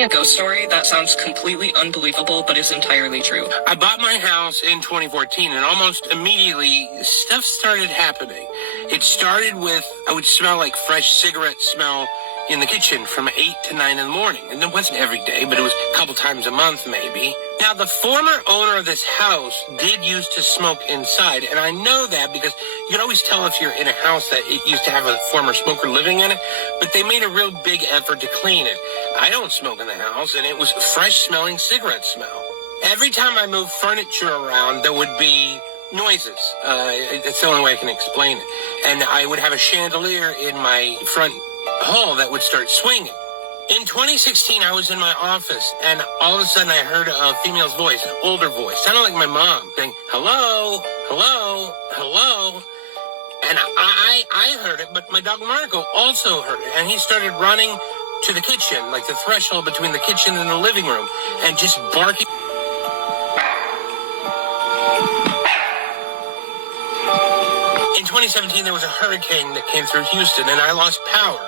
me a ghost story that sounds completely unbelievable but is entirely true. I bought my house in 2014, and almost immediately, stuff started happening. It started with, I would smell like fresh cigarette smell in the kitchen from 8 to 9 in the morning. And it wasn't every day, but it was a couple times a month, maybe. Now, the former owner of this house did used to smoke inside, and I know that because you can always tell if you're in a house that it used to have a former smoker living in it, but they made a real big effort to clean it. I don't smoke in the house, and it was fresh-smelling cigarette smell. Every time I moved furniture around, there would be noises. It's the only way I can explain it. And I would have a chandelier in my front hall that would start swinging. In 2016, I was in my office, and all of a sudden I heard a female's voice, an older voice, sounded like my mom, saying, hello, hello, hello. And I heard it, but my dog Marco also heard it, and he started running to the kitchen, like the threshold between the kitchen and the living room, and just barking. In 2017, there was a hurricane that came through Houston, and I lost power.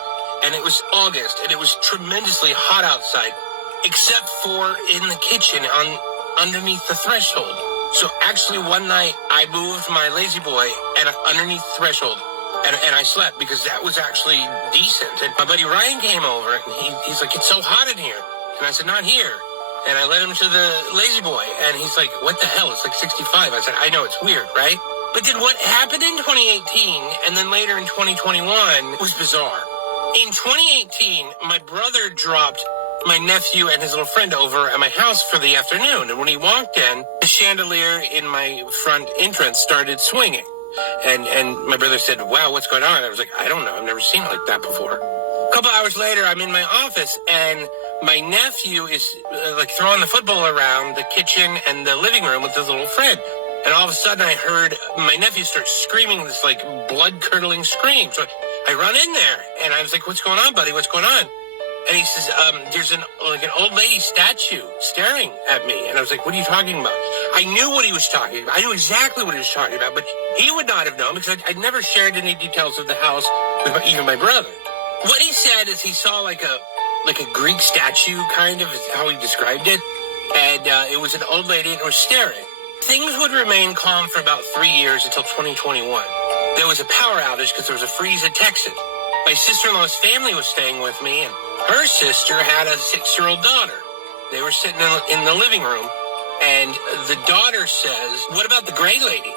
And it was August, and it was tremendously hot outside, except for in the kitchen underneath the threshold. So actually one night, I moved my lazy boy and underneath the threshold, and I slept because that was actually decent. And my buddy Ryan came over, and he's like, it's so hot in here. And I said, not here. And I led him to the lazy boy, and he's like, what the hell? It's like 65. I said, I know, it's weird, right? But then what happened in 2018 and then later in 2021 was bizarre. In 2018, my brother dropped my nephew and his little friend over at my house for the afternoon. And when he walked in, the chandelier in my front entrance started swinging. And my brother said, wow, what's going on? I was like, I don't know. I've never seen it like that before. A couple hours later, I'm in my office, and my nephew is like throwing the football around the kitchen and the living room with his little friend. And all of a sudden, I heard my nephew start screaming this like blood-curdling scream. So I run in there, and I was like, what's going on, buddy? What's going on? And he says, there's an old lady statue staring at me. And I was like, what are you talking about? I knew what he was talking about. I knew exactly what he was talking about, but he would not have known because I'd never shared any details of the house with even my brother. What he said is he saw like a Greek statue, kind of, is how he described it. And it was an old lady, and it was staring. Things would remain calm for about 3 years until 2021. There was a power outage because there was a freeze in Texas. My sister-in-law's family was staying with me, and her sister had a 6-year-old daughter. They were sitting in the living room, and the daughter says, what about the gray lady?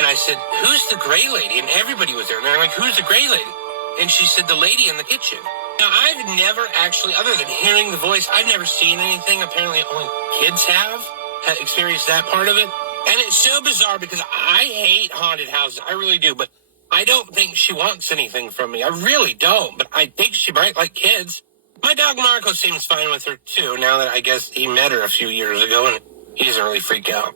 And I said, who's the gray lady? And everybody was there. And they're like, who's the gray lady? And she said, the lady in the kitchen. Now, I've never actually, other than hearing the voice, I've never seen anything. Apparently, only kids have experienced that part of it. And it's so bizarre because I hate haunted houses. I really do. But I don't think she wants anything from me. I really don't. But I think she might like kids. My dog Marco seems fine with her, too, now that I guess he met her a few years ago, and he doesn't really freak out.